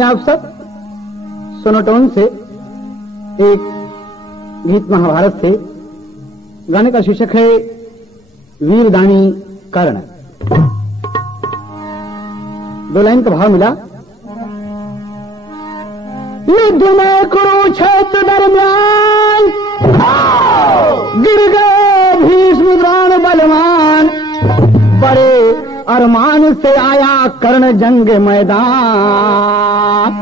दें आप सब सोनोटोन से एक गीत महाभारत से। गाने का शीर्षक है वीरदानी कर्ण। दो लाइन का भाव मिला। युद्ध में कुरुक्षेत्र दरमियान गिर गए भीष्म द्रोण बलवान, बड़े अरमान से आया कर्ण जंग मैदान।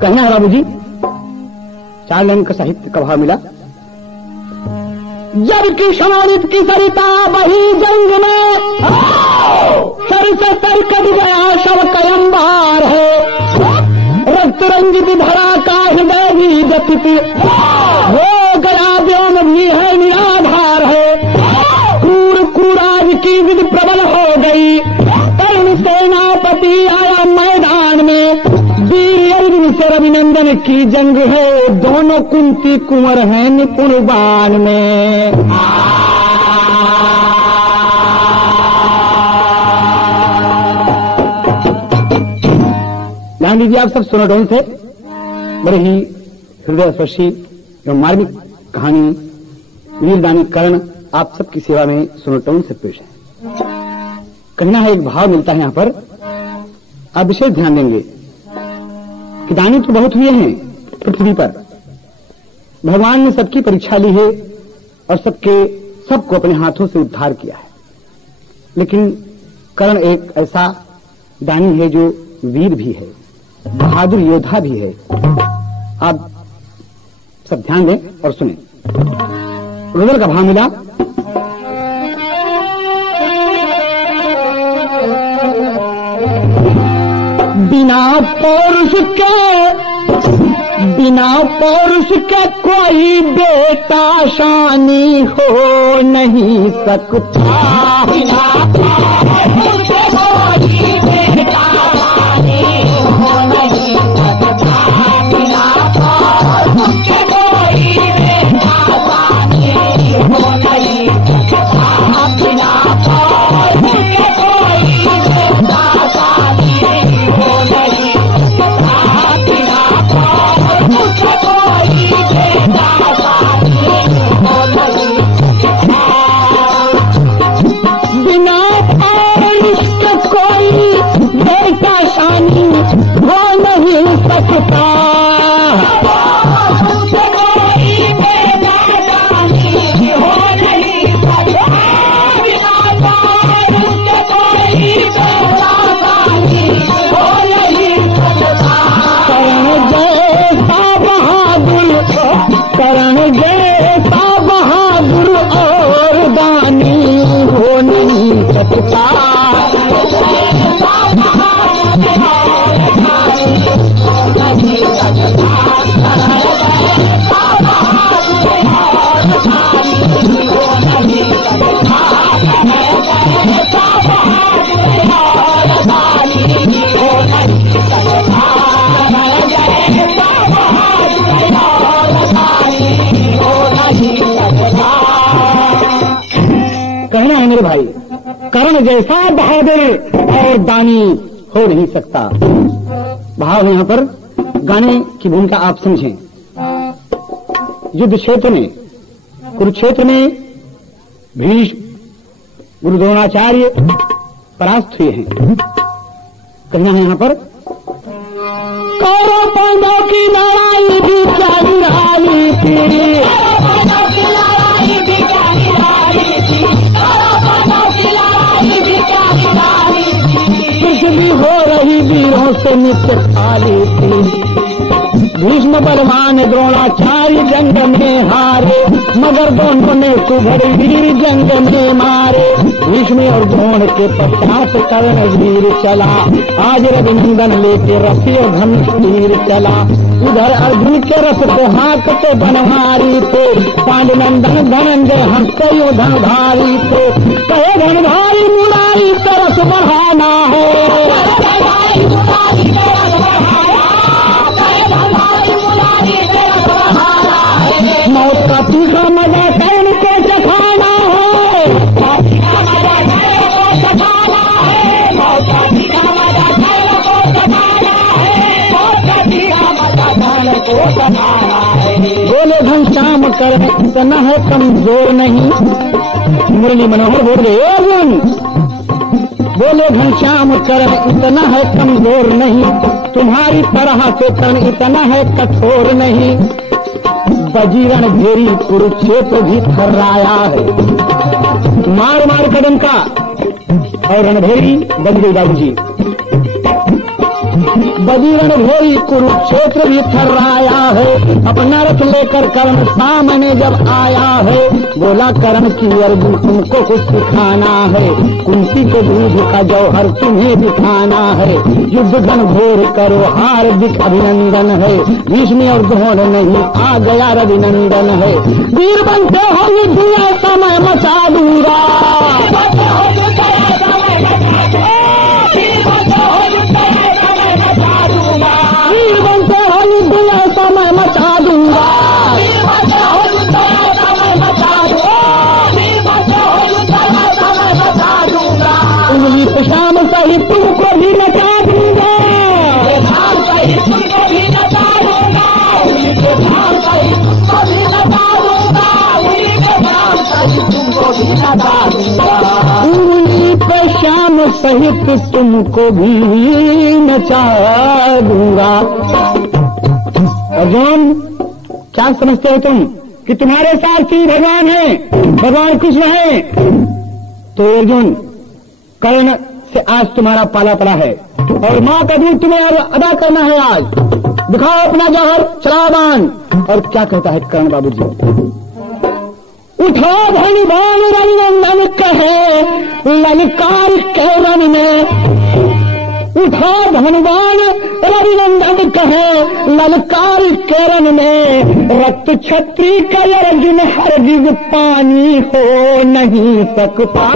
कहना है बाबू जी, 4 लाइन का साहित्य का भाव मिला। जबकि शोणित की सरिता बही जंग में, सर से सर कट गया शव कयंबार है। रक्त रंजित धरा का हृदय भी व्यथित हो गया, व्योम भी है निराधार है। क्रूर क्रूराज की विधि प्रबल हो गई, कर्ण सेनापति आया मैदान में। वीर अर्जुन से अभिनंदन की जंग है, दोनों कुंती कुंवर हैं निपुण बाण में। ध्यान दीजिए आप सब सोनोटोन से बड़े ही हृदय स्पर्शी एवं मार्मिक कहानी वीरदानी कर्ण आप सबकी सेवा में सोनोटोन से पेश है। कहना है एक भाव मिलता है यहां पर, आप विशेष ध्यान देंगे कि दानी तो बहुत हुए हैं पृथ्वी पर, भगवान ने सबकी परीक्षा ली है और सबको अपने हाथों से उद्धार किया है। लेकिन कर्ण एक ऐसा दानी है जो वीर भी है, बहादुर योद्धा भी है। आप सब ध्यान दें और सुनें। रुदल का भाव मिला। बिना पौरुष के कोई बेटा शानी हो नहीं सकता। बिना पौरुष के कोई बेटा शानी हो नहीं सकता। बिना पौरुष के कोई बेटा शानी हो नहीं सकता। बिना पौरुष के कोई बेटा शानी हो नहीं सकता। बिना पौरुष के कोई बेटा शानी हो नहीं सकता। बिना पौरुष के कोई बेटा शानी हो नहीं सकता। कर्ण जैसा बहादुर और दानी हो नहीं सकता। कहना है मेरे भाई, कर्ण जैसा बहादुर और दानी हो नहीं सकता। भाव है यहां पर, गाने की भूमिका आप समझें। युद्ध क्षेत्र में, कुरुक्षेत्र में भीष्म गुरु द्रोणाचार्य परास्त हुए हैं। कहना है यहां पर, कौरव पांडवों की लड़ाई भी क्या निराली थी। पृथ्वी हो रही वीरों से नित्य खाली थी। भीष्म बलवान द्रोणाचार्य जंग में हारे, मगर दोनों ने सुघड़ वीर जंग में मारे। भीष्म और द्रोण के पश्चात कर्ण वीर चला, आज रविनंदन लेके रथी और धनुष तीर चला। उधर अर्जुन के रथ को हाँकते बनवारी थे, पांडुनंदन धनंजय हंसते यो धनधारी थे। कहे धनधारी मुरारी तरस बढ़ाना हो, मौत का तीखा मजा कर्ण को बोले घनश्याम कर्ण इतना है कमजोर नहीं। मुरली मनोहर बोल रहे अर्जुन, बोले घनश्याम कर्ण इतना है कमजोर नहीं, तुम्हारी तरह से कर्ण इतना है कठोर नहीं। बजीरण घेरी कुरुक्षेत्र भी थर्राया है, मार मार कदम का और रणभेरी बन गई बाबूजी। बजीरण घेरी कुरुक्षेत्र भी थर्राया है, अपना रथ लेकर कर्ण सामने जब आया है। बोला कर्ण की अर्जुन तुमको कुछ सिखाना है, कुंती को दूध का जौहर तुम्हें दिखाना है। युद्ध घन घोर करो हार्दिक अभिनंदन है, भीष्म और द्रोण नहीं आ गया रविनंदन है। वीर बनते हो युद्ध ऐसा मैं मचा दूंगा, वीर बनते हो युद्ध ऐसा मैं मचा दूंगा। उंगली पे शाम सहित तुमको भी नचा दूंगा, उंगली पे शाम सहित तुमको भी नचा दूंगा। अर्जुन क्या समझते हो तुम कि तुम्हारे साथ ही भगवान है, भगवान कृष्ण है? तो अर्जुन कर्ण से आज तुम्हारा पाला पड़ा है और मां का दूध तुम्हें अदा करना है। आज दिखाओ अपना जौहर, चलाओ बाण। और क्या कहता है कर्ण बाबूजी? उठो धनुबाण रविनंदन कहे ललकार के रण में, उठो धनुबाण रविनंदन कहे ललकार के रण में। रक्त छत्री का अर्जुन हरगिज पानी हो नहीं सकता,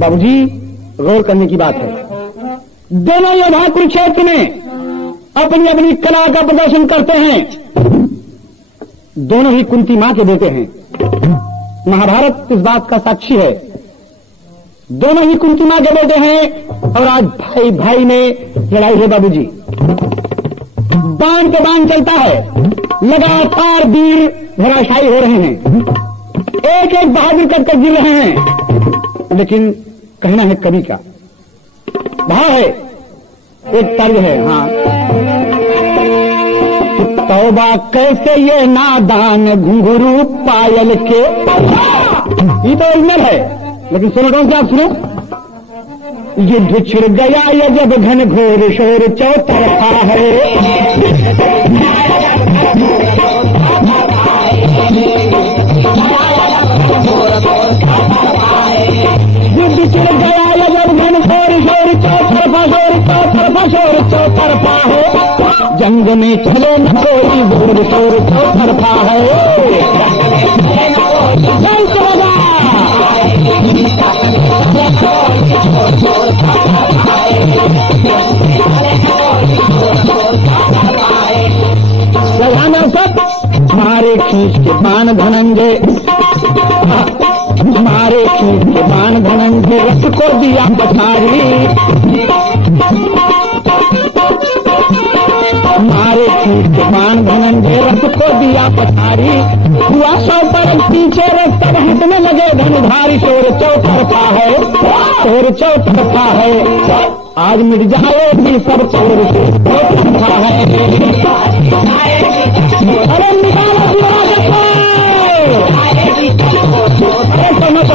बाबूजी गौर करने की बात है। दोनों योद्धा कुरुक्षेत्र में अपनी अपनी कला का प्रदर्शन करते हैं। दोनों ही कुंती मां के बेटे हैं, महाभारत इस बात का साक्षी है। दोनों ही कुंती मां के बेटे हैं और आज भाई भाई में लड़ाई है बाबूजी। बाण पे बाण चलता है, लगातार वीर धराशायी हो रहे हैं, एक एक बहादुर कटकर गिर रहे हैं। लेकिन कहना है कवि का भाव है, एक तर्ज है। हाँ, तौबा कैसे ये नादान घुंघरू पायल के, ये तो ओरिजिनल है, लेकिन सुनो कौन सा आप सुनो। युद्ध छिड़ गया ये जब घन घोर शोर चौतरफा है, युद्ध छिड़ गया ये जब घन घोर शोर चौतरफा, शोर चौतरफा, शोर चौतरफा है। जंग में चले न कोई घोर शोर चौतरफा है। लगाना सब मारे खींच के बाण धनंजय, मारे खींच के बाण धनंजय रथ को दिया पछाड़ी, मारे खींच के बाण धनंजय रथ को दिया पछाड़ी। हुआ सौ पर पीछे रथ तब हटने लगे धनुधारी, शोर चौतरफा है, शोर चौतरफा है। आज मिट जाए भी सब शोर चौतरफा है। अरे निकालो अरे समझ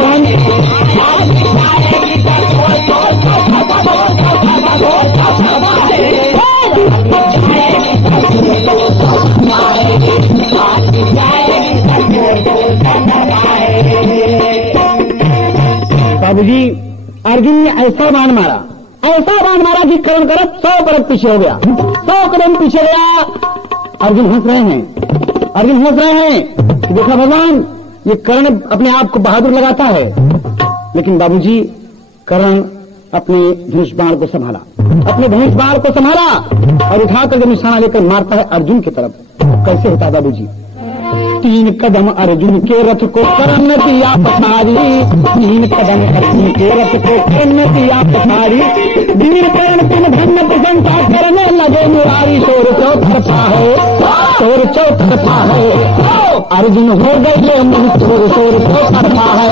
बाबूजी अर्जुन ने ऐसा बाण मारा कि कर्ण का रथ 100 कदम पीछे हो गया, 100 कदम पीछे गया। अर्जुन हंस रहे हैं कि देखा भगवान, ये कर्ण अपने आप को बहादुर लगाता है, लेकिन बाबूजी कर्ण अपने धनुष बाण को संभाला और उठाकर जब निशाना लेकर मारता है अर्जुन की तरफ। कैसे होता है बाबूजी? 3 कदम अर्जुन के रथ को कर्ण दिया पछाड़ी, 3 कदम अर्जुन के रथ को कर्ण दिया पछाड़ी। वीर कर्ण तुम धन्य प्रशंसा करने लगे मुरारी, शोर चौतरफा है, अर्जुन हो गए मुंह शोर चौतरफा है।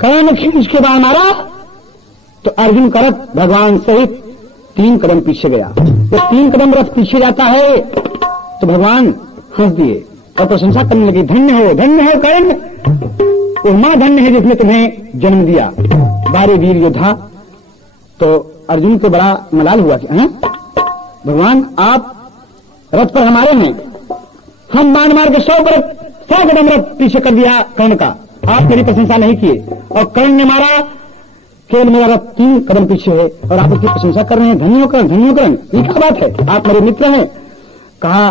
कर्ण ने खींच के बाण मारा तो अर्जुन का रथ भगवान सहित 3 कदम पीछे गया। जब 3 कदम रथ पीछे जाता है तो भगवान हंस दिए और प्रशंसा करने लगे, धन्य हो कर्ण, वो मां धन्य है जिसने तुम्हें जन्म दिया, बारे वीर योद्धा। तो अर्जुन को बड़ा मलाल हुआ कि भगवान आप रथ पर हमारे हैं, हम बाण मार के 100 कदम रथ पीछे कर दिया कर्ण का, आप मेरी प्रशंसा नहीं किए, और कर्ण ने मारा, केवल मेरा रथ 3 कदम पीछे है और आप उसकी प्रशंसा कर रहे हैं, धन्य कर्ण, ये क्या बात है, आप मेरे मित्र हैं। कहा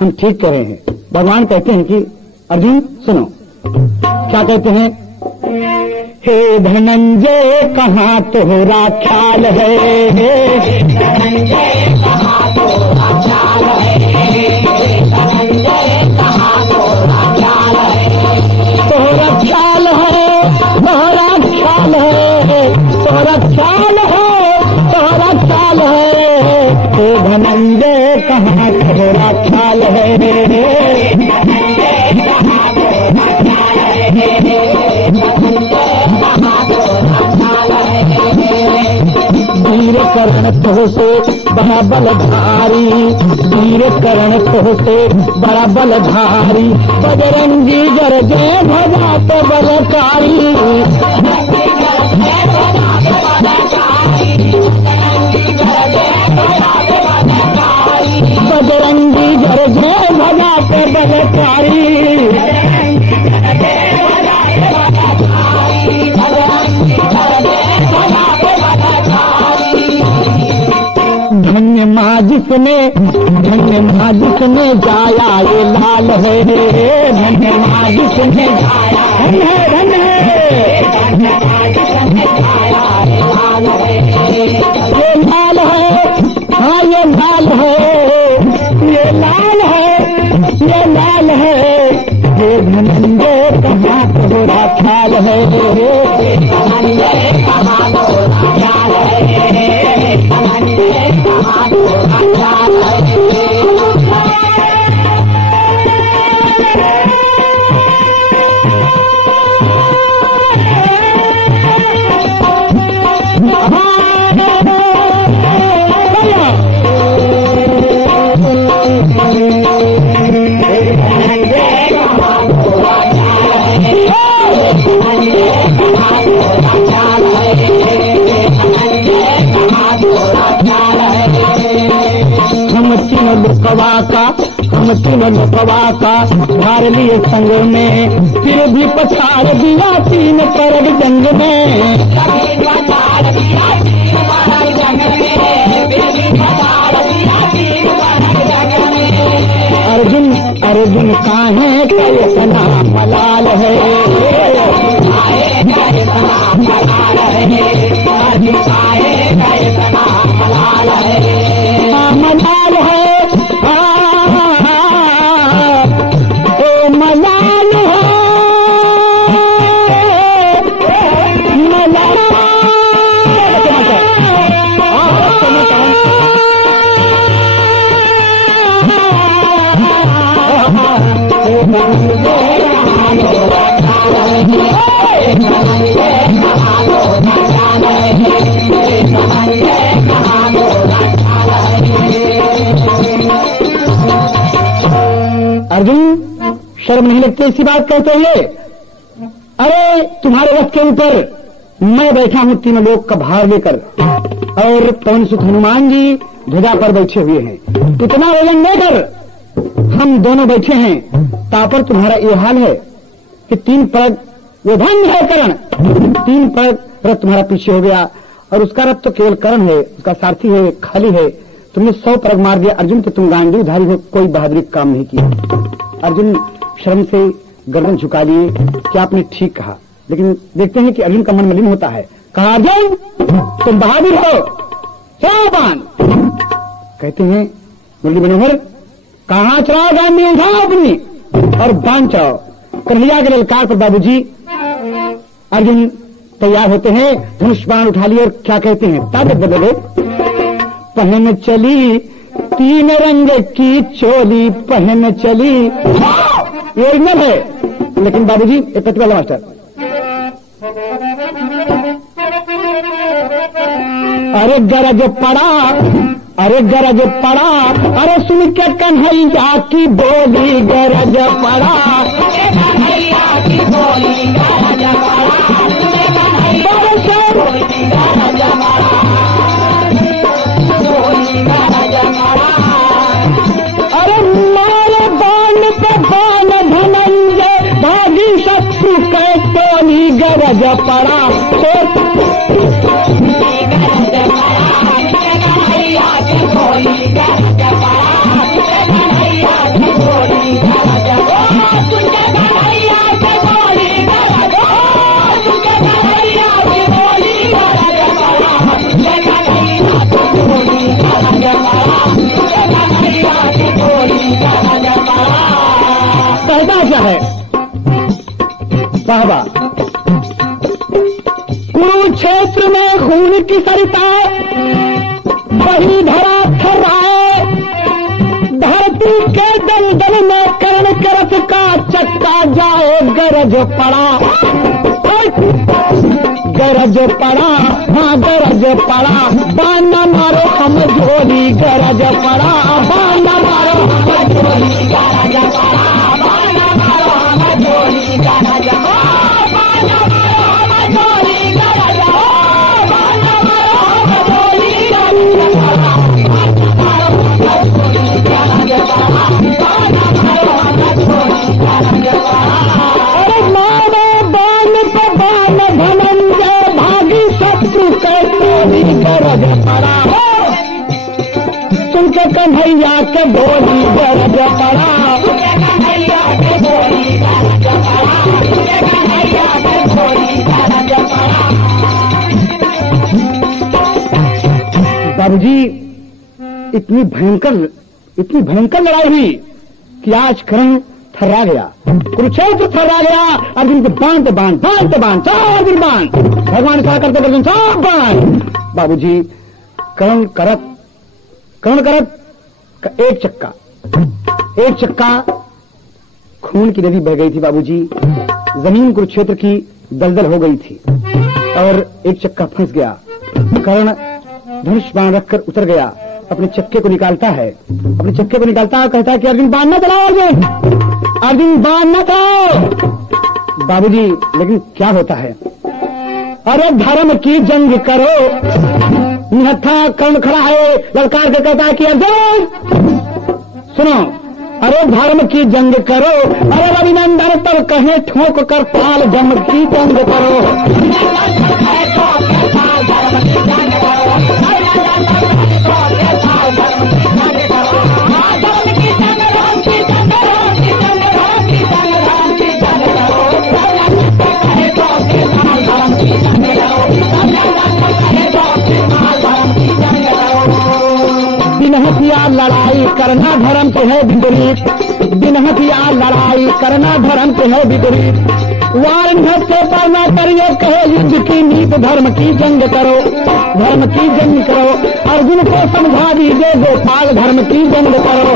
हम ठीक कह रहे हैं। भगवान कहते हैं कि अर्जुन सुनो, क्या कहते हैं? हे धनंजय कहाँ तोहरा ख्याल है, धनंजय कहाँ तोहरा ख्याल है, वीर कर्ण तो से बड़ा बलधारी, वीर कर्ण तो से बड़ा बलधारी, बजरंगी गरजे भजा तो बलकारी, बजरंगी गरजे भजा तो बलकारी। धन्य माँ जिसने जाया ये लाल है, धन्य माँ जिसने जाया, धन्य है, ये लाल है, हाँ ये लाल है, ये धनंजय कहाँ तोहरा ख्याल है, धनंजय कहाँ तोहरा ख्याल है, धनंजय कहाँ तोहरा ख्याल है। हम तीनों लुकवा का भार लिए संग में, फिर भी पछाड़ दिया 3 करड़ जंग में, अर्जुन काहे का इतना मलाल है, मलाल है, शर्म नहीं लगती ऐसी बात कहते हुए? अरे तुम्हारे रथ के ऊपर मैं बैठा हूं तीनों लोग का भार लेकर, और पवन सुत हनुमान जी ध्वजा पर बैठे हुए हैं। इतना वजन लेकर हम दोनों बैठे हैं, तापर तुम्हारा ये हाल है कि 3 पग वो धन्य है करण, 3 पग रथ तुम्हारा पीछे हो गया, और उसका रथ तो केवल करण है, उसका सारथी है खाली है। तुमने 100 पग मार दिया अर्जुन कि तुम गांडीवधारी हो, कोई बहादुरी काम नहीं किया। अर्जुन शर्म से गर्दन झुका लिए कि आपने ठीक कहा, लेकिन देखते हैं कि अर्जुन का मन मलिन होता है। कहा अर्जुन तुम बहादुर हो, चलाओ बाण। कहते हैं मुरली मनोहर कहां चलाओ गांधी उठाओ अपनी और बाण चलाओ। कन्हैया के ललकार पर बाबूजी अर्जुन तैयार होते हैं, धनुष बाण उठा लिए और क्या कहते हैं, ताकत बदले पहन चली 3 रंग की चोली पहन चली। ये ओरिजिनल है, लेकिन बाबूजी एक प्रतिभा मास्टर अरे गरज पड़ा, अरे गरज पड़ा, अरे सुन के कन्हैया की बोली गरज पड़ा, कन्हैया की बोली गरज पड़ा, अरे मारे बाण पे बाण धनंजय भागी शत्रु के टोली गरज पड़ा। कहता है बाबा कुरुक्षेत्र में खून की सरिता वही धरा थर्राए, धरती के दलदल में कर्ण करत का चक्का जाए गरज पड़ा, गरज पड़ा, हाँ गरज पड़ा, बाण मारो हम झोली गरज पड़ा, बाण मारो हम झोली गरज पड़ा, बाण मारो हम झोली गरज पड़ा, बाण मारो हम झोली गरज पड़ा, बाण मारो हम झोली गरज पड़ा, बाण मारो हम झोली गरज पड़ा, बाण मारो हम झोली गरज पड़ा। अरे मारो बाण पे बाण धनंजय भागी शत्रु के टोली गरज पड़ा, सुन के कन्हैया के बोली गरज पड़ा, कन्हैया के बोली गरज पड़ा, कन्हैया के बोली गरज पड़ा। बाबूजी इतनी भयंकर लड़ाई हुई कि आज कर्ण थर्रा गया, कुरुक्षेत्र थर्रा गया। अर्जुन के बाण पे बाण, बाण पे बाण, 4 दिन बाण, भगवान कहा करते अर्जुन 4 बाण। बाबूजी कर्ण करत का एक चक्का खून की नदी बह गई थी बाबूजी, जमीन कुरुक्षेत्र की दलदल हो गई थी और एक चक्का फंस गया। कर्ण धनुष बाण रखकर उतर गया, अपने चक्के को निकालता है, अपने चक्के को निकालता है, कहता है कि अर्जुन बाण न चलाओ, अर्जुन बाण न चलाओ। बाबूजी लेकिन क्या होता है, अरे धर्म की जंग करो। निहत्था कर्ण खड़ा है, ललकार के कहता है कि अर्जुन सुनो, अरे धर्म की जंग करो, अरे रविनंदन तब कहे ठोक कर पाल जम की जंग करो। बिन हथियार लड़ाई करना धर्म से है विपरीत, बिन हथियार लड़ाई करना धर्म से है विपरीत। वार से पढ़ना करिए कहे युद्ध की नीत, धर्म की जंग करो, धर्म की जंग करो। अर्जुन को समझा दीजिए गोपाल धर्म की जंग करो।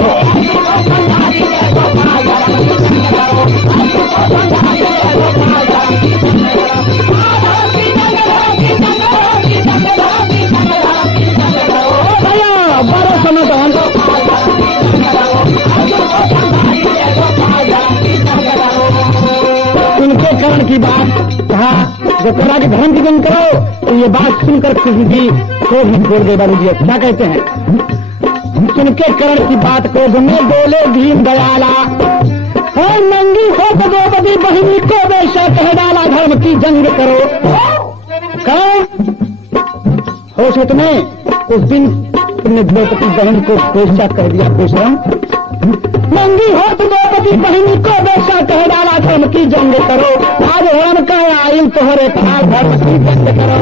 बड़ा समय कर्ण की बात कहा, जो कहा कि धर्म की जंग करो, तो ये बात सुनकर कृष्ण जी क्रोध में बोल गए। बाबूजी क्या कहते हैं, सुन के कर्ण की बात क्रोध में बोले दीन दयाला, और नंगी हो तो द्रौपदी बहिनी को वैसा कह डाला, धर्म की जंग करो। कहो होश है तुम्हें, उस दिन तुमने द्रौपदी बहन को बेशा कह दिया बेशरम। नंगी हो तो द्रौपदी बहनी को बेशा कह डाला, धर्म की जंग करो। आज धर्म का आयल तोहरे काल, धर्म की जंग करो।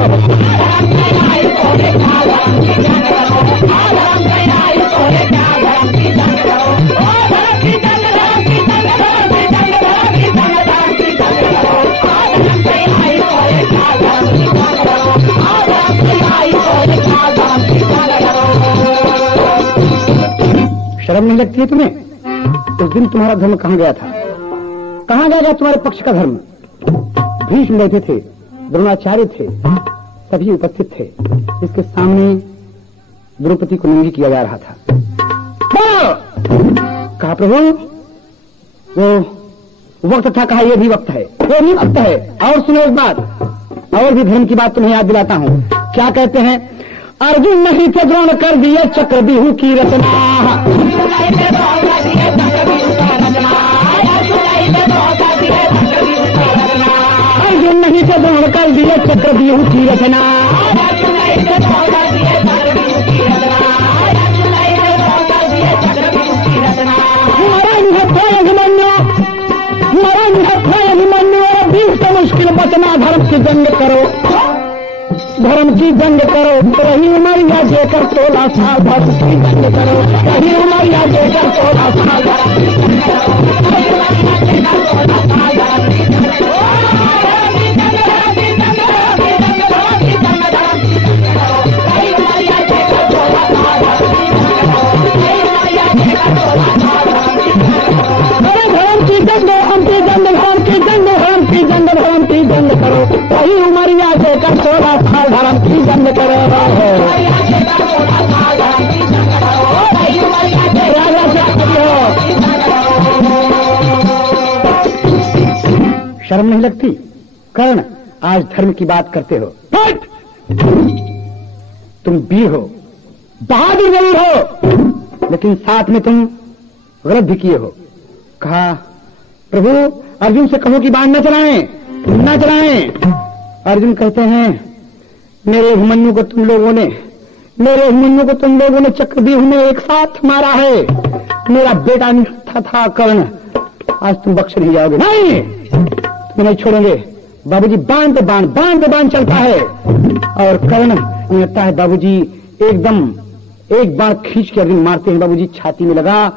शर्म नहीं लगती है तुम्हें? उस दिन तुम्हारा धर्म कहाँ गया था? कहाँ गया तुम्हारे पक्ष का धर्म? भीष्म बैठे थे, द्रोणाचार्य थे, सभी उपस्थित थे, इसके सामने द्रौपदी को नंगी किया जा रहा था। कहा प्रभु वो वक्त था, कहा ये भी वक्त है, वो भी वक्त है। और सुनो एक बात, और भी धर्म की बात तुम्हें याद दिलाता हूँ। क्या कहते हैं, अर्जुन नहीं थे द्रोण कर दिए चक्रव्यूह की रचना। अर्जुन नहीं थे द्रोण कर दिए चक्रव्यूह की रचना। अभिमन्यु और 20 से मुश्किल बचना, धर्म की जंग करो, धर्म की जंग करो। रही उमरिया जेकर 16 साल, धर्म की जंग करो। रही उमरिया जेकर 16 साल, वही उमरिया जेकर 16 साल, धर्म की जंग करो। शर्म नहीं लगती? कर्ण आज धर्म की बात करते हो। तुम वीर हो, बहादुर जरूर हो, लेकिन साथ में तुम गलत भी किए हो। कहा प्रभु अर्जुन से कहो कि बाण न चलाएं, न चलाएं। अर्जुन कहते हैं मेरे अभिमन्यु को तुम लोगों ने चक्रव्यूह में एक साथ मारा है। मेरा बेटा निहत्था था कर्ण, आज तुम बख्श नहीं जाओगे। नहीं, तुम नहीं छोड़ेंगे। बाबूजी बाण पे बाण चलता है, और कर्ण निहत्था है। बाबूजी एकदम एक बार खींच के अर्जुन मारते हैं, बाबूजी छाती में लगा,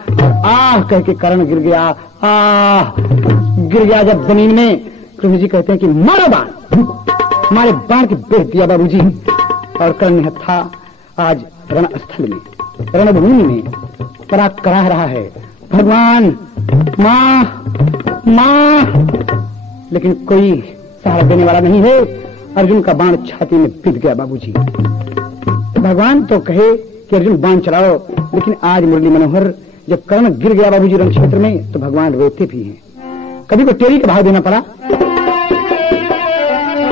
आह कह के कर्ण गिर गया। गिर गया जब जमीन में, कृष्ण जी कहते हैं कि मारो बाण, हमारे बाण के बेच दिया बाबूजी। और कर्ण निहत्था आज रणस्थल में, रणभूमि में पराग करा रहा है, भगवान मां, लेकिन कोई सहारा देने वाला नहीं है। अर्जुन का बाण छाती में बिध गया बाबूजी। भगवान तो कहे कि अर्जुन बाण चलाओ, लेकिन आज मुरली मनोहर जब कर्ण गिर गया बाबूजी रण क्षेत्र में, तो भगवान रोते भी हैं। कभी को टेरी का भाव देना पड़ा।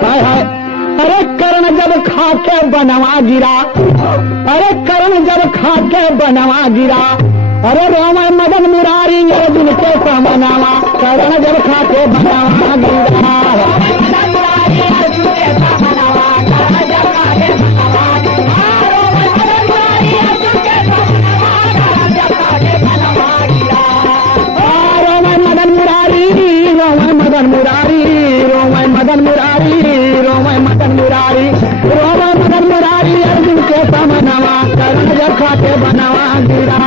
हाय हाय, अरे कर्ण जब खा के बनवा गिरा, अरे कर्ण जब खा के बनवा गिरा, अरे राम मदन मुरारी अर्जुन के समनावा। कर्ण जब खा के बनवा गिरा, मदन मुरारी अर्जुन के समनावा। कर्ण जब खा के बनवा गिरा।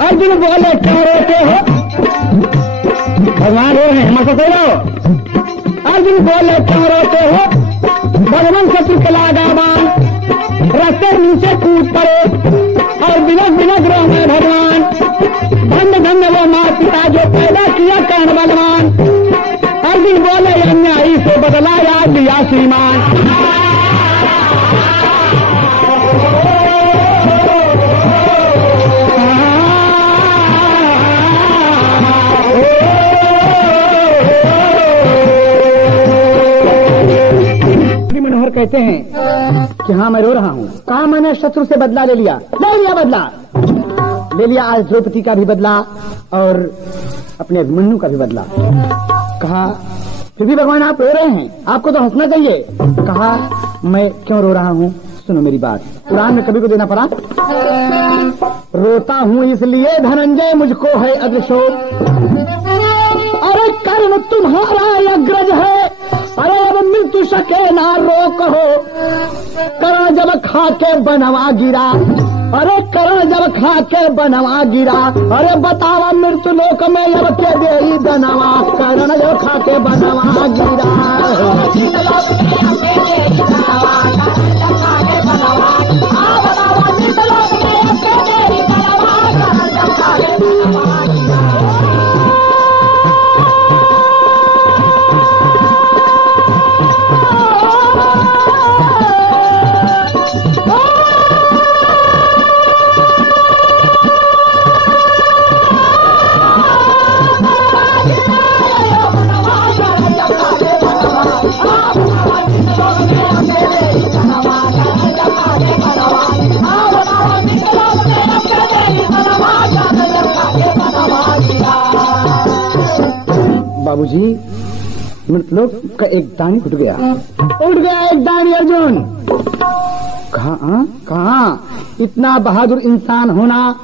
अर्जुन बोले क्यों रोते हो? भगवान रो रहे हैं, मत रो। अर्जुन बोले क्यों रोते हो, भगवान शत्रु के लागा बाण, रस्ते नीचे कूद पड़े और बिनक बिनक रो में भगवान। धन्य धन्य वो माँ पिता जो पैदा किया कर्ण बलवान। अर्जुन बोले अन्यायी से बदला याद लिया श्रीमान। मनोहर कहते हैं कि हाँ मैं रो रहा हूँ। कहा मैंने शत्रु से बदला ले लिया बदला ले लिया। आज द्रौपदी का भी बदला और अपने अभिमन्यु का भी बदला। कहा फिर भी भगवान आप रो रहे हैं, आपको तो हंसना चाहिए। कहा मैं क्यों रो रहा हूँ, सुनो मेरी बात। पुराण में कभी को देना पड़ा। रोता हूँ इसलिए धनंजय मुझको है अग्रशोक। अरे कर्ण तुम्हारा अग्रज है, अरे अब मृत्यु सके ना रोक हो। कर्ण जब खा के बनवा गिरा, अरे कर्ण जब खा के बनवा गिरा। अरे बतावा मृत्यु लोक में अब के दे बनवा। कर्ण जब खा के बनवा गिरा। बाबूजी मृतलोक का एक दानी उठ गया एक दानी। अर्जुन कहा इतना बहादुर इंसान होना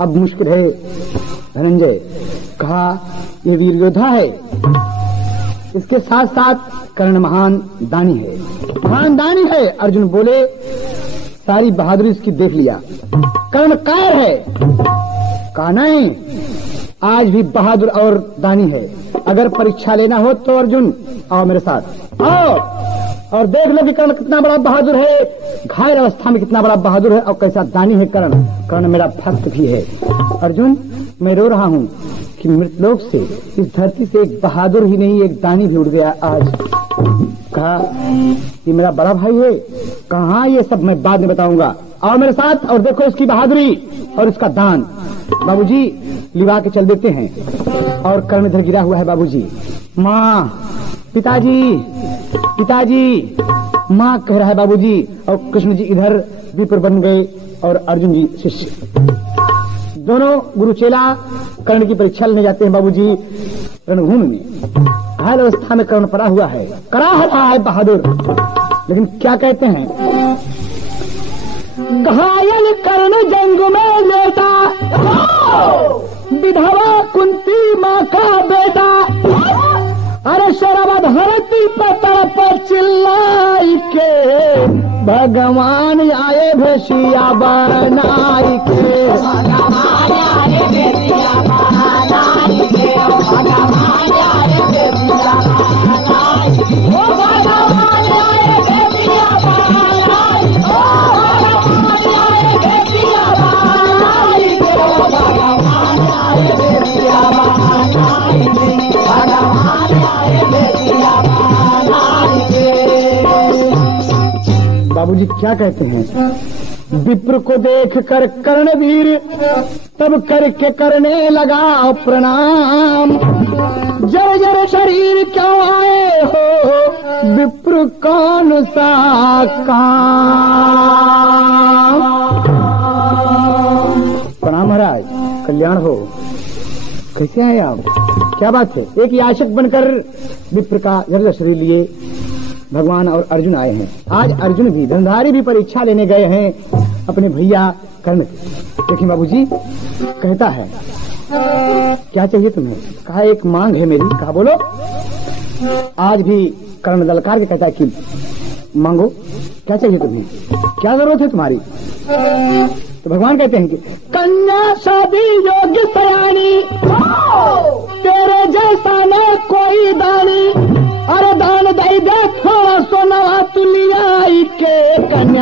अब मुश्किल है। धनंजय कहा ये वीर योद्धा है, इसके साथ साथ कर्ण महान दानी है। अर्जुन बोले सारी बहादुरी इसकी देख लिया, कर्ण कायर है। कहा नहीं, आज भी बहादुर और दानी है। अगर परीक्षा लेना हो तो अर्जुन आओ मेरे साथ, आओ और देख लो कि कर्ण कितना बड़ा बहादुर है, घायल अवस्था में कितना बड़ा बहादुर है और कैसा दानी है कर्ण। कर्ण मेरा भक्त भी है। अर्जुन मैं रो रहा हूँ कि मृतलोक से, इस धरती से एक बहादुर ही नहीं एक दानी भी उड़ गया आज। कहा ये मेरा बड़ा भाई है। कहा ये सब मैं बाद में बताऊंगा, आओ मेरे साथ और देखो इसकी बहादुरी और इसका दान। बाबूजी लिवा के चल देते हैं और कर्ण इधर गिरा हुआ है। बाबूजी माँ पिताजी माँ कह रहा है बाबूजी। और कृष्ण जी इधर विप्र बन गए और अर्जुन जी शिष्य। दोनों गुरु चेला कर्ण की परीक्षा लेने जाते हैं बाबूजी रणभूमि में। घायल अवस्था में कर्ण पड़ा हुआ है, करा रहा है बहादुर, लेकिन क्या कहते हैं, घायल कर्ण जंग में लेटा, विधवा कुंती माँ का बेटा। अरे शरब धरती पर चिल्लाई के, भगवान आए भेषिया बनाई के। बाबूजी क्या कहते हैं, विप्र को देख कर कर्णवीर तब करके करने लगा प्रणाम। जर जर शरीर क्यों आए हो, विप्र कौन सा काम। प्रणाम महाराज, कल्याण हो। कैसे आए आप, क्या बात है। एक याचक बनकर विप्र का जर शरीर लिए भगवान और अर्जुन आए हैं। आज अर्जुन भी धनधारी भी परीक्षा लेने गए हैं अपने भैया कर्ण के। देखिए बाबूजी कहता है क्या चाहिए तुम्हें। कहा एक मांग है मेरी। कहा बोलो। आज भी कर्ण ललकार के कहता है कि मांगो, क्या चाहिए तुम्हें, क्या जरूरत है तुम्हारी। तो भगवान कहते हैं कि कन्या शादी योग्य सयानी, तेरे जैसा न कोई दानी। अरे दान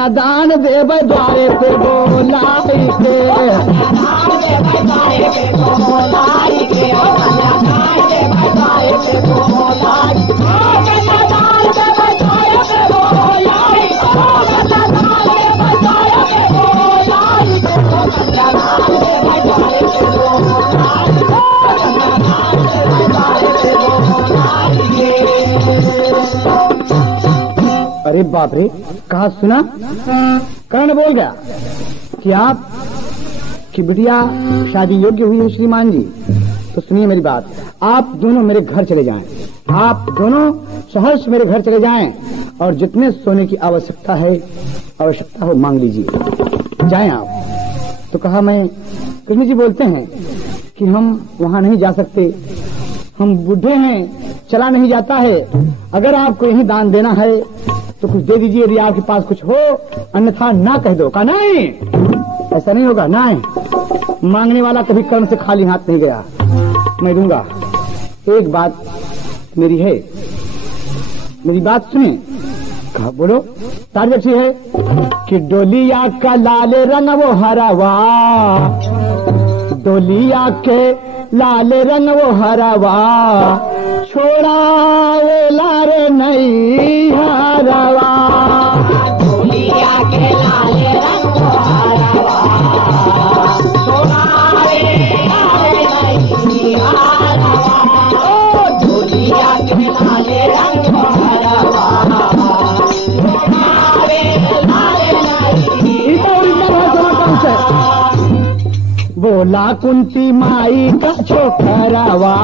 कन्यादान देवे द्वारे पे बोलाई के, अरे बाप रे, कहा सुना? कर्ण बोल गया कि आप की बिटिया शादी योग्य हुई है श्रीमान जी। तो सुनिए मेरी बात, आप दोनों मेरे घर चले जाएं, आप दोनों सहर्ष मेरे घर चले जाएं और जितने सोने की आवश्यकता हो मांग लीजिए, जाएं आप। तो कहा मैं, कृष्ण जी बोलते हैं कि हम वहां नहीं जा सकते, हम बूढ़े हैं, चला नहीं जाता है, अगर आपको यही दान देना है तो कुछ दे दीजिए, यदि आपके पास कुछ हो, अन्यथा ना कह दो। कहा नहीं, ऐसा नहीं होगा, ना मांगने वाला कभी कर्म से खाली हाथ नहीं गया, मैं दूंगा। एक बात मेरी है, मेरी बात सुनिए। कहा बोलो। तारीफ अच्छी है कि डोलिया का लाल रंग वो हरावा, डोलिया के लाल रंग वो हरावा, छोड़ा वो लारे नहीं हरावा, डोलिया के लाल रंग वो हरावा, छोड़ा लारे नहीं हरावा, डोलिया के लाल रंग वो हरावा, छोड़ा लारे नहीं। इसका ओरिजिनल भाषा कौन सा? बोला कुंती माई का छोकरावा,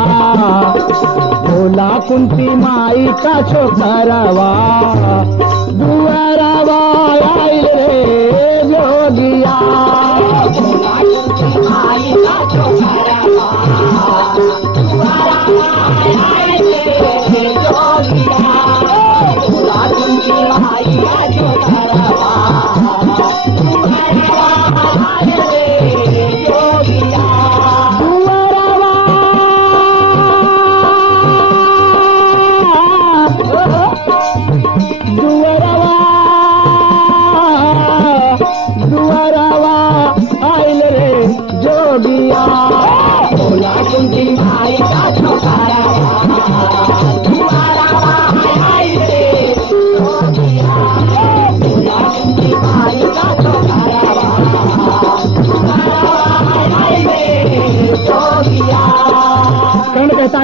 बोला कुंती माई का छोकरावा, दुआरावा आइल रे जोगिया, बोला कुंती माई का छोकरावा, दुआरावा आइल रे जोगिया, बोला कुंती माई का छोकरावा, दुआरावा आइल रे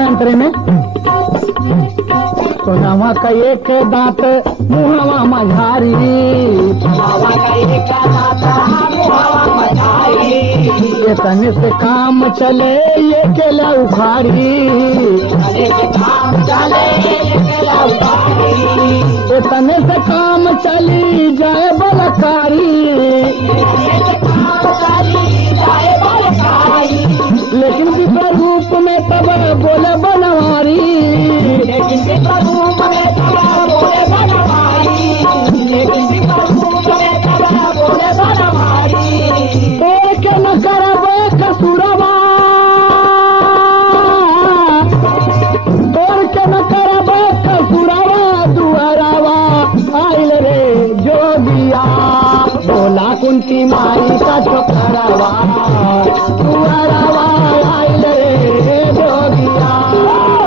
अंतरे में सोनावा का एक दांत मुहावा मझारी, सोनावा का एक दांत मुहावा मझारी, ये तने से काम चले ये केला उखाड़ी, तने से काम चले ये केला उखाड़ी, ये तने से काम चली जाए बलकारी, लेकिन विपर रूप में तब बोले बनवारी, लेकिन विपर रूप में तब बोले बनवारी, लेकिन विपर रूप में तब बोले बनवारी, तोड़ के न करबे कसुरवा, तोड़ के न करबे कसुरवा, दुआरावा आइल रे जोगिया, बोला कुंती माई का छोकरावा, दुआरावा आइल रे जोगिया,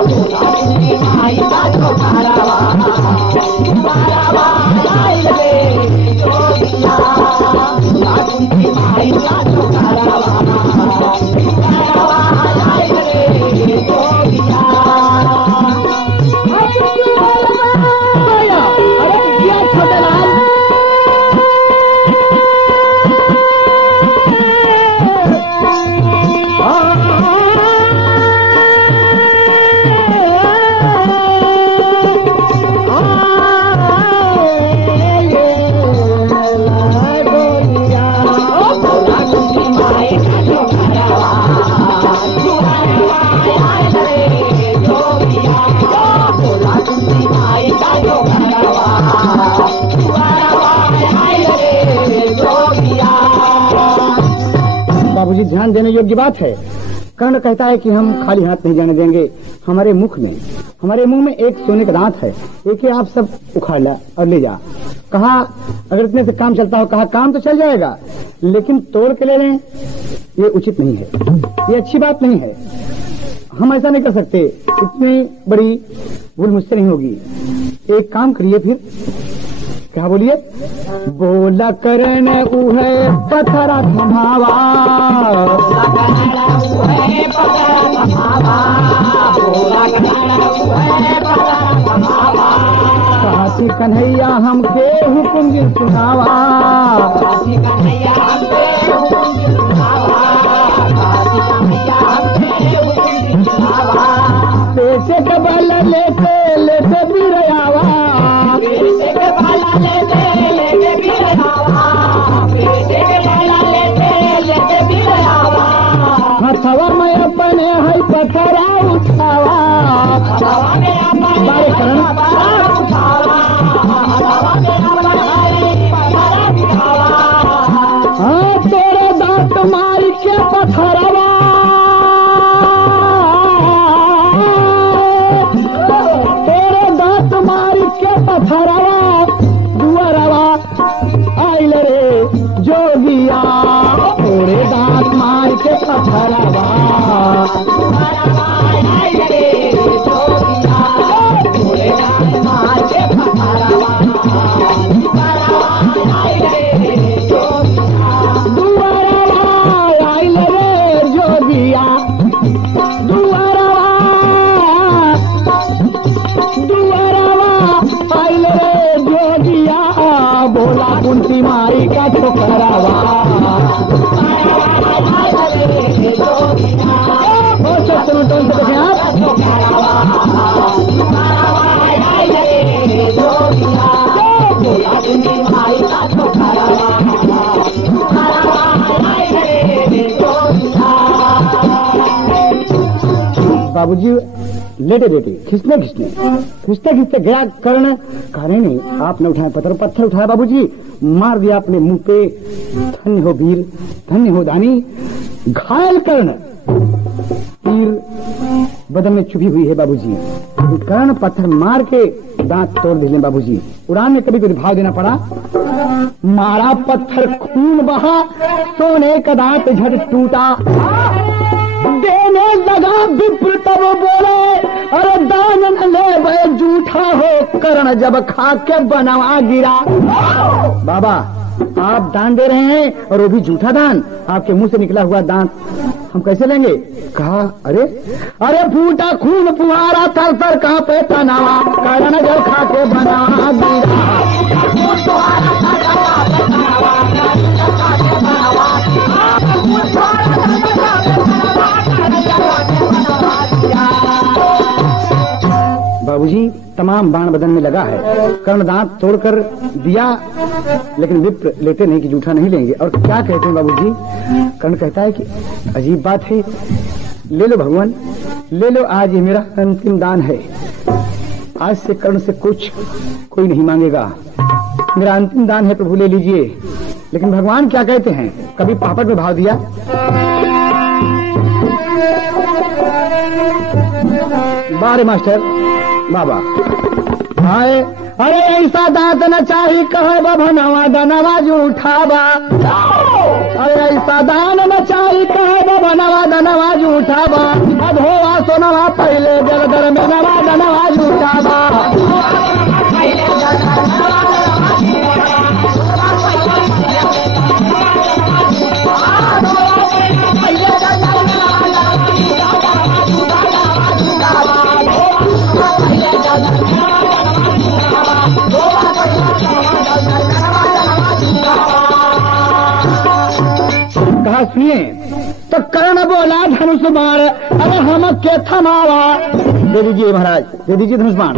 बोला कुंती माई का छोकरावा, दुआरावा आइल रे जोगिया, बोला कुंती माई का छोकरावा, दुआरावा आइल रे जोगिया। अरे क्या छोटे लाल, बाबूजी ध्यान देने योग्य बात है। कर्ण कहता है कि हम खाली हाथ नहीं जाने देंगे, हमारे मुंह में एक सोने का दांत है, एक ही आप सब उखाड़ ला और ले जा। कहा अगर इतने से काम चलता हो, कहा काम तो चल जाएगा लेकिन तोड़ के ले लें ये उचित नहीं है, ये अच्छी बात नहीं है, हम ऐसा नहीं कर सकते, इतनी बड़ी भूल मुझसे नहीं होगी। एक काम करिए फिर, क्या बोलिए? बोला करन उहे पथरा थमावा, काशी कन्हैया हमके हुकुम जी सुनावा, पैसे के बल लेते लेते बिरयावा, हथवा में अपने है पथरा उठावा, बारे करण हाँ तेरे दांत मारी के पथरवा, तेरे दांत मारी के पथरवा, दुअरवा आइल रे जोगिया, तेरे दांत मार के पथरवा, आइल रे जोगिया, तेरे दांत मार के पथरवा, आइल रे जोगिया, दुअरवा आइल रे जोगिया, दुअरवा आइल रे जोगिया, बोला कुंती माई का ठोकरावा, बहुत सब सुनो टोन से देखें आप, बाबूजी लेटे लेटे खींचते खींचते खींचते खींचते गया कर्ण, कहे नहीं आपने उठाया पत्थर, पत्थर उठाया बाबूजी, मार दिया अपने मुंह पे, धन्य हो वीर, धन्य हो दानी, घायल कर्ण, तीर बदन में चुभी हुई है बाबूजी, कर्ण पत्थर मार के दांत तोड़ दिए बाबूजी, उड़ान में कभी कभी भाव देना पड़ा, मारा पत्थर खून बहा, सोने का दांत झट टूटा, देने लगा विप्र तब बोले, अरे दान न ले भाई जूठा हो, कर्ण जब खा के बनवा गिरा, बाबा आप दान दे रहे हैं और वो भी झूठा दान, आपके मुंह से निकला हुआ दांत हम कैसे लेंगे? कहा अरे अरे फूटा खून फुहारा थर थर कहाँ पे तनावा, कर्ण जब खा के बनवा गिरा, बाबूजी तमाम बाण बदन में लगा है, कर्ण दांत तोड़कर दिया, लेकिन विप्र लेते नहीं कि जूठा नहीं लेंगे, और क्या कहते हैं बाबूजी? कर्ण कहता है कि अजीब बात है, ले लो भगवान ले लो, आज ये मेरा अंतिम दान है, आज से कर्ण से कुछ कोई नहीं मांगेगा, मेरा अंतिम दान है, प्रभु ले लीजिए। लेकिन भगवान क्या कहते हैं? कभी पापड़ में भाव दिया, बारे मास्टर बाबा आए, अरे ऐसा दांत न चाही कहे बभनवा दनवा जूठावा, अरे ऐसा दान न चाही कहे बभनवा दनवा जूठावा, अधोवा सोनवा पहले जलदर में नवा दनवा जूठावा, कहा सुनिए, तो कर्ण बोला धनुष बाण, अरे हम के थमावा, दे दीजिए महाराज, दे दीजिए धनुष बाण,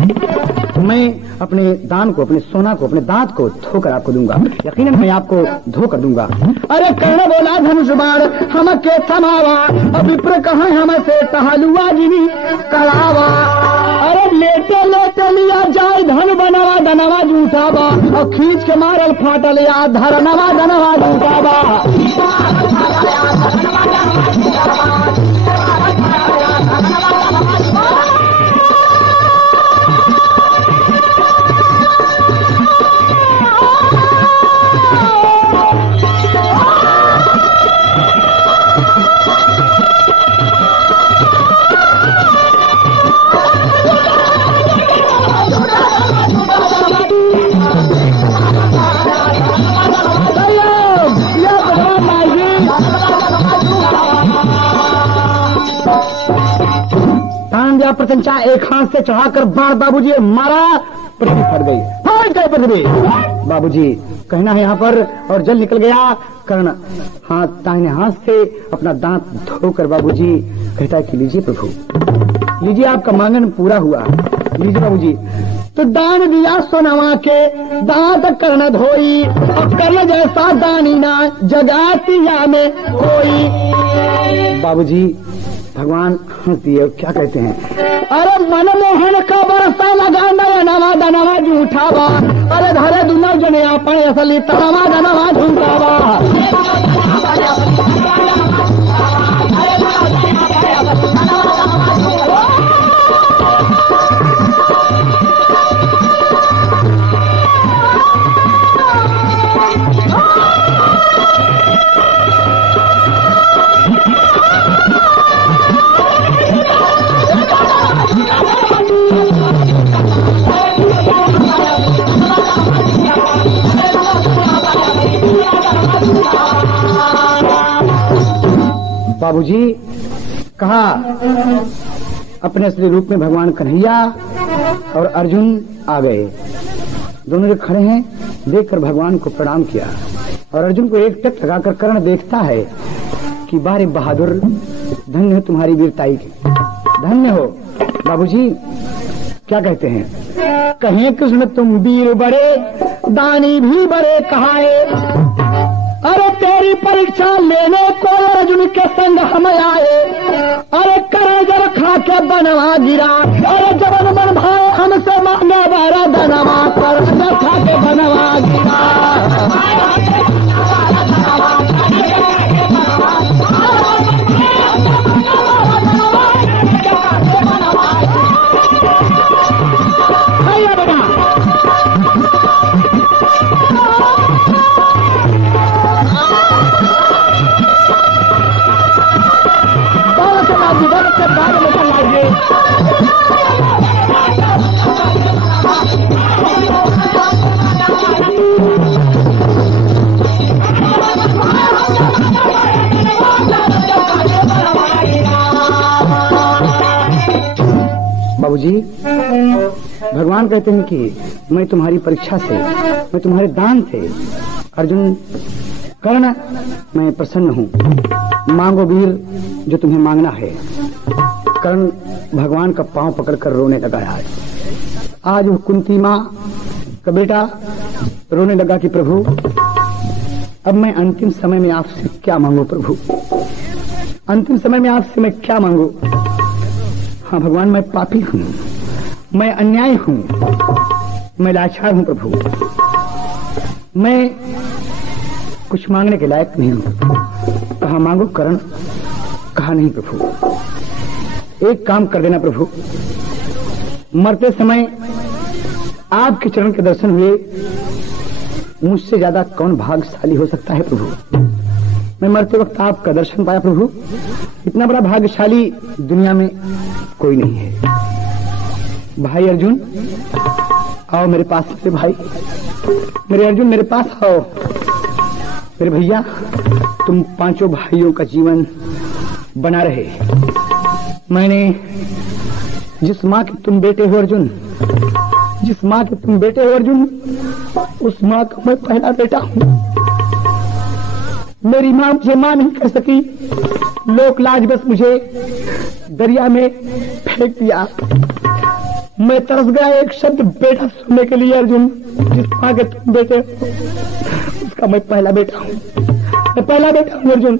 मैं अपने दान को, अपने सोना को, अपने दांत को धोकर आपको दूंगा, यकीनन मैं आपको धोकर दूंगा। अरे कर्ण बोला धनुष बाण हम के थमावा, अब विप्र कहा हमसे टहलुआ जीवी करावा, अरे लेटे लेटे लिया जाए धन बनवा धनवा जूठावा, और खींच के मारल फाटल या धरनवा धनवा जूठावा, तान दिया प्रत्यंचा, एक हाथ से चढ़ाकर बाण बाबूजी मारा, पृथ्वी फट गई, फट गई पृथ्वी। बाबूजी कहना है यहाँ पर, और जल निकल गया। कर्ण हाथ दाहिने हाथ से अपना दांत धोकर बाबूजी कहता है कि लीजिए प्रभु, लीजिए आपका मांगन पूरा हुआ, लीजिए बाबूजी। तो दान दिया सोनवा के दांत कर्ण धोई, और कर्ण जैसा दानी ना जगातिया में कोई। बाबूजी भगवान हंस दिए, क्या कहते हैं, अरे मनमोहन का बरसा लगा नवा दनवा झूठावा, अरे धरे दुना जने आपण असली तनवा दनवा झूठावा। बाबूजी कहा अपने असली रूप में भगवान कन्हैया और अर्जुन आ गए। दोनों जो खड़े हैं देखकर भगवान को प्रणाम किया, और अर्जुन को एक टक लगाकर कर्ण देखता है कि बारे बहादुर, धन्य हो तुम्हारी वीरताई की, धन्य हो। बाबूजी क्या कहते हैं, कहें कृष्ण तुम वीर बड़े, दानी भी बड़े कहाए, अरे तेरी परीक्षा लेने को अर्जुन के संग हम आए, अरे करे जब खा के बनवा गिरा, अरे जबन मन भाई हमसे मांगे बारा धनवा, कर खा के बनवा गिरा। बाबूजी भगवान कहते हैं कि मैं तुम्हारी परीक्षा से, मैं तुम्हारे दान से, अर्जुन कर्ण मैं प्रसन्न हूँ, मांगो वीर जो तुम्हें मांगना है। कर्ण भगवान का पांव पकड़कर रोने लगा है। आज वो कुंती माँ का बेटा रोने लगा कि प्रभु अब मैं अंतिम समय में आपसे क्या मांगू, प्रभु अंतिम समय में आपसे मैं क्या मांगू। हाँ भगवान मैं पापी हूँ, मैं अन्याय हूँ, मैं लाचार हूँ प्रभु, मैं कुछ मांगने के लायक नहीं हूँ। कहा मांगो कर्ण, कहा नहीं प्रभु एक काम कर देना प्रभु, मरते समय आपके चरण के दर्शन हुए, मुझसे ज्यादा कौन भाग्यशाली हो सकता है प्रभु। मैं मरते वक्त आपका दर्शन पाया प्रभु, इतना बड़ा भाग्यशाली दुनिया में कोई नहीं है। भाई अर्जुन आओ मेरे पास, मेरे भाई, मेरे अर्जुन मेरे पास आओ। मेरे भैया तुम पांचों भाइयों का जीवन बना रहे। मैंने जिस माँ के तुम बेटे हो अर्जुन, जिस माँ के तुम बेटे हो अर्जुन, उस माँ का मैं पहला बेटा हूँ। मेरी माँ मुझे माँ नहीं कर सकी, लोक लाज बस मुझे दरिया में फेंक दिया। मैं तरस गया एक शब्द बेटा सुनने के लिए अर्जुन, जिस माँ के तुम बेटे उसका मैं पहला बेटा हूँ, मैं पहला बेटा हूँ अर्जुन।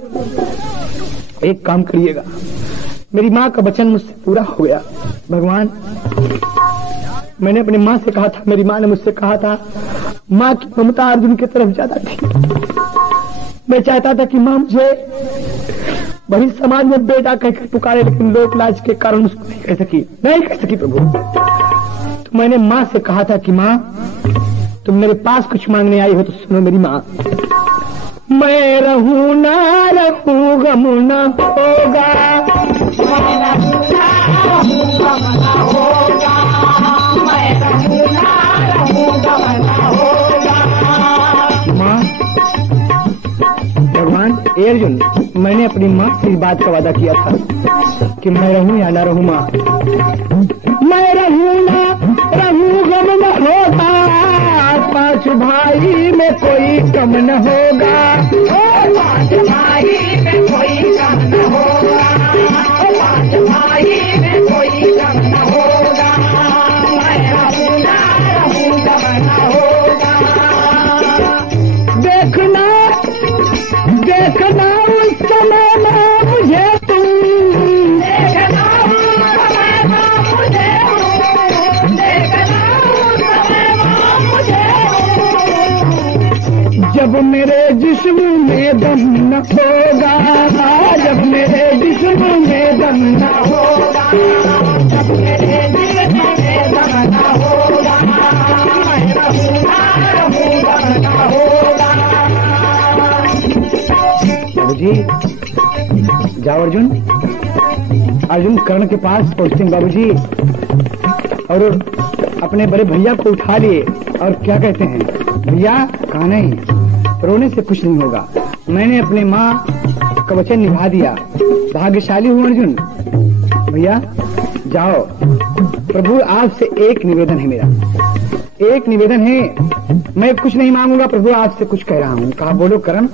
एक काम करिएगा, मेरी माँ का वचन मुझसे पूरा हो गया। भगवान मैंने अपनी माँ से कहा था, मेरी माँ ने मुझसे कहा था, माँ की ममता अर्जुन की तरफ ज्यादा थी। मैं चाहता था कि माँ मुझे वही समाज में बेटा कहकर पुकारे, लेकिन लोक लाज के कारण उसको नहीं कह सकी, नहीं कह सकी प्रभु। तो मैंने माँ से कहा था कि माँ तुम मेरे पास कुछ मांगने आई हो तो सुनो मेरी माँ, मैं रहूं ना रहूं गम न होगा, माँ। भगवान अर्जुन मैंने अपनी माँ से इस बात का वादा किया था कि कि मैं रहूं या ना रहूं माँ। मैं रहूं ना रहूं गम न होगा, 5 भाई में कोई कम न होगा। 5 भाई में कोई कम न होगा, 5 भाई में कोई कम न होगा। मैं रहूं ना रहूं गम न होगा। देखना देखना उस समय में मुझे तुम, देखना उस समय में मुझे, देखना उस समय में मुझे, जब मेरे जिस्म में दम न होगा, जब मेरे जिस्म में दम न होगा, जब मेरे जिस्म में दम न होगा। मैं रहूं ना रहूं गम न होगा। बाबूजी जाओ अर्जुन। अर्जुन कर्ण के पास पहुंचते हैं बाबूजी, और अपने बड़े भैया को उठा लिए और क्या कहते हैं, भैया कहा नहीं, रोने से कुछ नहीं होगा, मैंने अपने माँ का वचन निभा दिया, भाग्यशाली हूँ अर्जुन। भैया जाओ, प्रभु आपसे एक निवेदन है मेरा, एक निवेदन है, मैं कुछ नहीं मांगूंगा, प्रभु आपसे कुछ कह रहा हूँ। कहा बोलो कर्ण।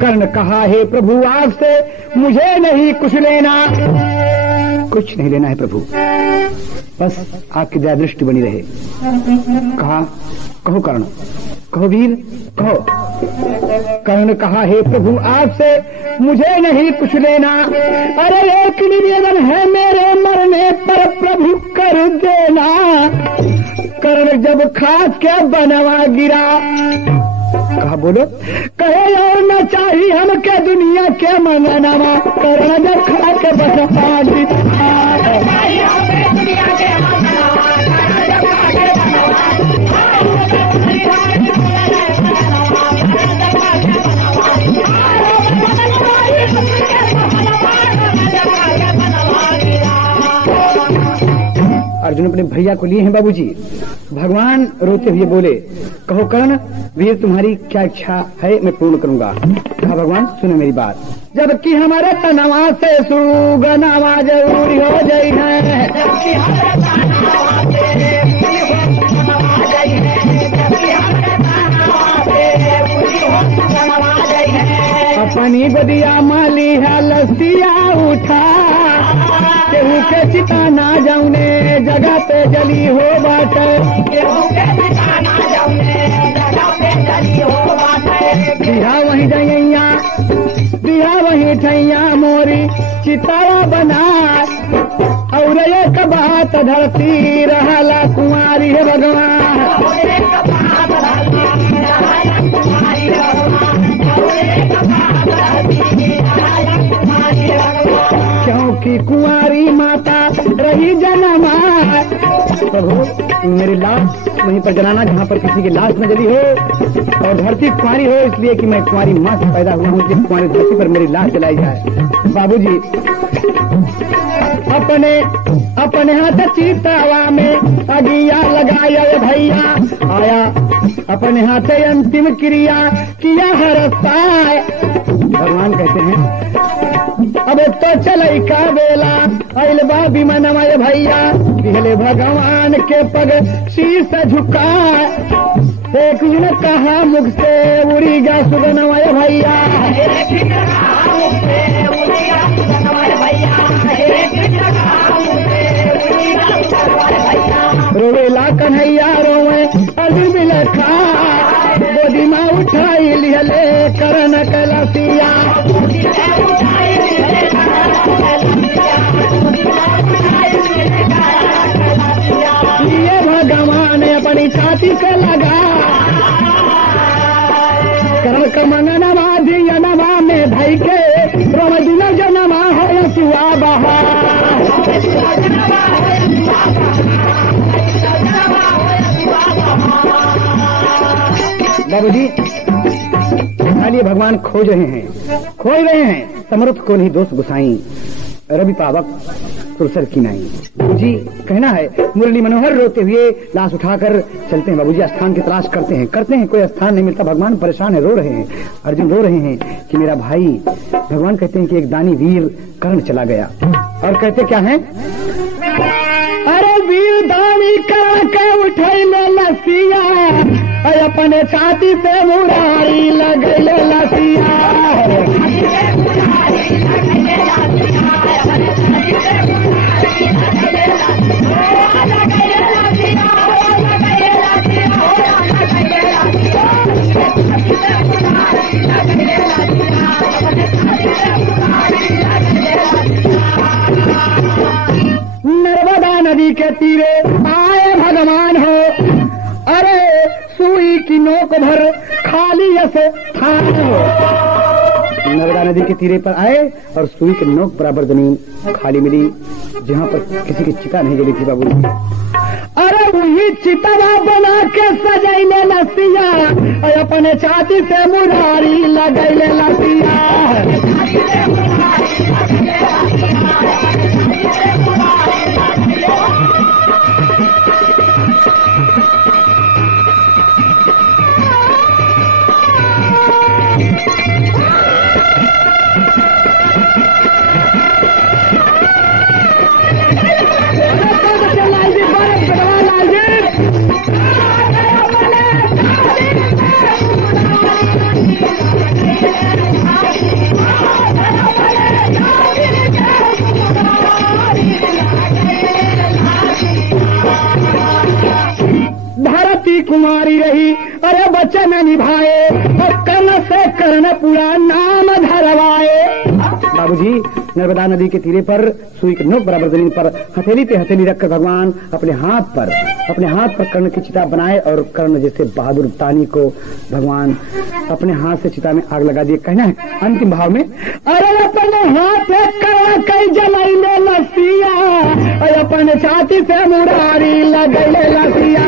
कर्ण कहा है प्रभु आपसे मुझे नहीं कुछ लेना, कुछ नहीं लेना है प्रभु, बस आपकी दया दृष्टि बनी रहे। कहा कहो कर्ण, कहो वीर कहो। कर्ण कहा है प्रभु आपसे मुझे नहीं कुछ लेना, अरे एक निवेदन है मेरे मरने पर प्रभु कर देना। कर्ण जब खास के बनवा गिरा, कहा बोलो। कहे और न चाहिए हमके दुनिया के मंगनावा, कर्ण जब खा के बनवा गिरा। अर्जुन अपने भैया को लिए हैं बाबूजी। भगवान रोते हुए बोले, कहो कर्ण वीर तुम्हारी क्या इच्छा है मैं पूर्ण करूंगा। कहा भगवान सुनो मेरी बात, जबकि हमारे तनवा से सुगनावा जरूरी हो जाई है, अपनी बदिया माली है लसिया उठा, केहू के चिता ना जाऊने जगह पे जली हो बाटे, केहू के चिता ना जाऊने जगह पे जली हो बाटे। दिया वही जइया दिया वही ठैया मोरी चितावा बना, और एक बात धरती रहला कुंवारी है भगवान, क्योंकि कुंवारी माता रही जनमा। प्रभु मेरी लाश वहीं पर जलाना जहाँ पर किसी की लाश न जली हो, और धरती कुंवारी हो इसलिए कि मैं कुंवारी माँ से पैदा हुआ हूँ, इसलिए कुंवारी धरती पर मेरी लाश जलाई जाए। बाबूजी अपने हाथ चितावा में अगिया लगाया भैया, आया अपने हाथ अंतिम क्रिया किया हरसाए। भगवान कहते हैं अब तो चले का बेला अल बा विमनमय भैया, दिहले भगवान के पग शीश झुका, एक ने कहा मुख से उड़ीगा सुगनमय भैया, रोवेला कन्हैया रोवे अली बिलखा, गोदी माँ उठाई लिहले करण कलसिया, ये भगवान अपनी छाती से लगा, करण कमंगनवा धियनवा में धई के रोम दिन जनमा है सुआ बहा। बाबूजी खाली भगवान खोज रहे हैं समर्थ को नहीं दोष गुसाई, रवि पावक सुरसर की नाई। जी कहना है मुरली मनोहर रोते हुए लाश उठाकर चलते हैं बाबूजी, स्थान की तलाश करते हैं कोई स्थान नहीं मिलता। भगवान परेशान है, रो रहे हैं, अर्जुन रो रहे हैं कि मेरा भाई। भगवान कहते हैं कि एक दानी वीर कर्ण चला गया, और कहते क्या है, अरे वीर दानी कर्ण के उठैले लसिया, अपने छाती से मुरारी लगले लसिया। नर्मदा नदी के तीरे आए भगवान हो, अरे सुई की नोक भर खाली स्थान हो। नर्मदा नदी के तीरे पर आए और सुई के नोक बराबर जमीन खाली मिली, जहाँ पर किसी की चिता नहीं जली थी बाबू। अरे वही चितवा बना के सजैले लसिया, और अपने छाती से मुरारी लगैले लसिया। कुमारी रही, अरे वचन निभाए, और कर्ण से कर्ण पूरा नाम धरवाए। बाबूजी नर्मदा नदी के तीरे पर सुई के नोक बराबर जमीन पर हथेली पे हथेली रखकर भगवान अपने हाथ पर कर्ण की चिता बनाए, और कर्ण जैसे बहादुर तानी को भगवान अपने हाथ से चिता में आग लगा दिए। कहना है अंतिम भाव में, अरे अपने हाथ से कर्ण कई जलाइले लसिया, और अपने छाती से मुरारी लगैले लसिया।